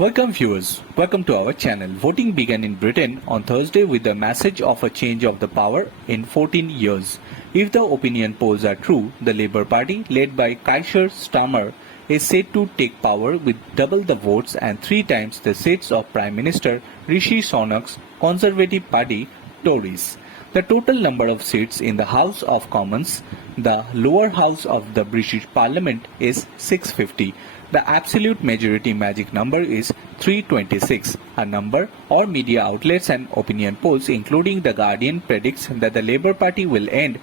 Welcome viewers, welcome to our channel. Voting began in Britain on Thursday with the message of a change of the power in 14 years. If the opinion polls are true, the Labour Party, led by Keir Starmer, is said to take power with double the votes and 3 times the seats of Prime Minister Rishi Sunak's Conservative Party, Tories. The total number of seats in the House of Commons, the lower house of the British Parliament, is 650. The absolute majority magic number is 326, a number all media outlets and opinion polls including The Guardian predicts that the Labour Party will end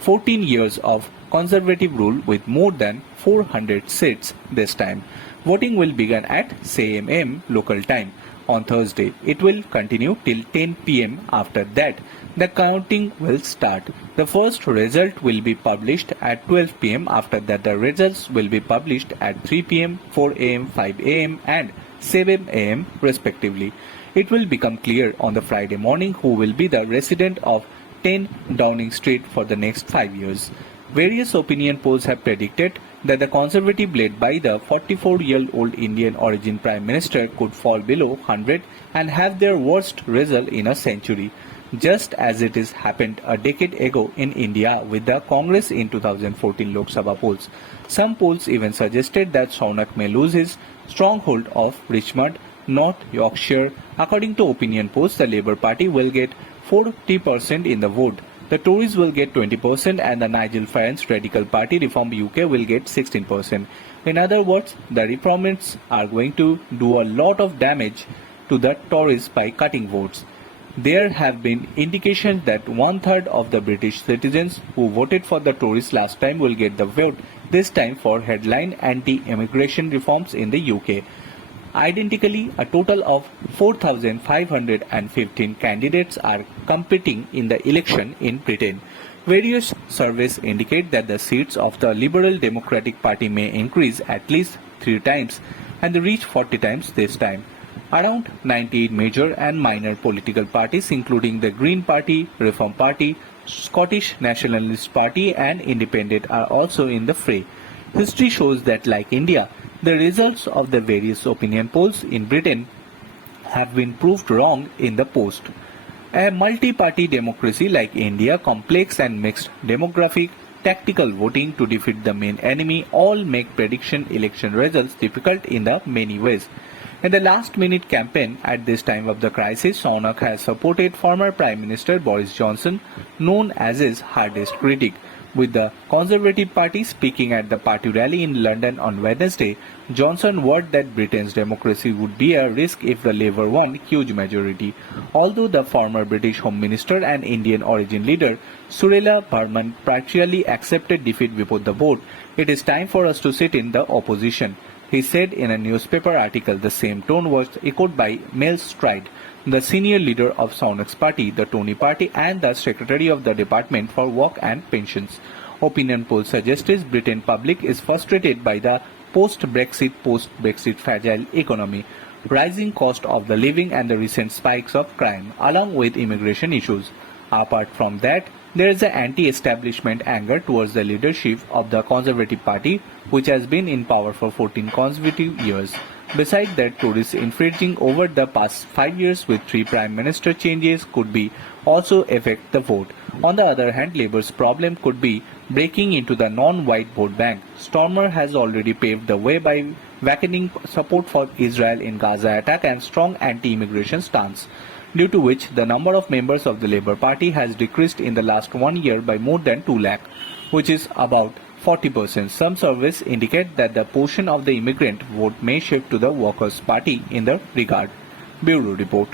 14 years of Conservative rule with more than 400 seats this time. Voting will begin at 6 am local time on Thursday. It will continue till 10 pm. After that, the counting will start. The first result will be published at 12 pm. After that, the results will be published at 3 pm, 4 am, 5 am and 7 am respectively. It will become clear on the Friday morning who will be the resident of 10 Downing Street for the next 5 years. Various opinion polls have predicted that the Conservative led by the 44-year-old Indian origin Prime Minister could fall below 100 and have their worst result in a century, just as it has happened a decade ago in India with the Congress in 2014 Lok Sabha polls. Some polls even suggested that Sunak may lose his stronghold of Richmond, North Yorkshire. According to opinion polls, the Labour Party will get 40% in the vote. The Tories will get 20% and the Nigel Farage Radical Party Reform UK will get 16%. In other words, the reformists are going to do a lot of damage to the Tories by cutting votes. There have been indications that 1/3 of the British citizens who voted for the Tories last time will get the vote this time for headline anti-immigration reforms in the UK. Identically, a total of 4,515 candidates are competing in the election in Britain. Various surveys indicate that the seats of the Liberal Democratic Party may increase at least 3 times and reach 40 times this time. Around 98 major and minor political parties including the Green Party, Reform Party, Scottish Nationalist Party and Independent are also in the fray. History shows that, like India, the results of the various opinion polls in Britain have been proved wrong in the post. A multi-party democracy like India, complex and mixed demographic, tactical voting to defeat the main enemy all make prediction election results difficult in the many ways. In the last-minute campaign at this time of the crisis, Sunak has supported former Prime Minister Boris Johnson, known as his hardest critic. With the Conservative Party speaking at the party rally in London on Wednesday, Johnson warned that Britain's democracy would be a risk if the Labour won huge majority. Although the former British Home Minister and Indian origin leader Surela Burman partially accepted defeat before the vote, it is time for us to sit in the opposition, he said in a newspaper article. The same tone was echoed by Mel Stride, the senior leader of Sunak's party, the Tory party, and the Secretary of the Department for Work and Pensions. Opinion polls suggest Britain public is frustrated by the post-Brexit fragile economy, rising cost of the living and the recent spikes of crime, along with immigration issues. Apart from that, there is an anti-establishment anger towards the leadership of the Conservative Party, which has been in power for 14 consecutive years. Besides that, Tories infringing over the past 5 years with 3 Prime Minister changes could be also affect the vote. On the other hand, Labour's problem could be breaking into the non-white vote bank. Starmer has already paved the way by vacating support for Israel in Gaza attack and strong anti-immigration stance, due to which the number of members of the Labour Party has decreased in the last 1 year by more than 2 lakh, which is about 40%. Some surveys indicate that the portion of the immigrant vote may shift to the Workers' Party in the regard. Bureau Report.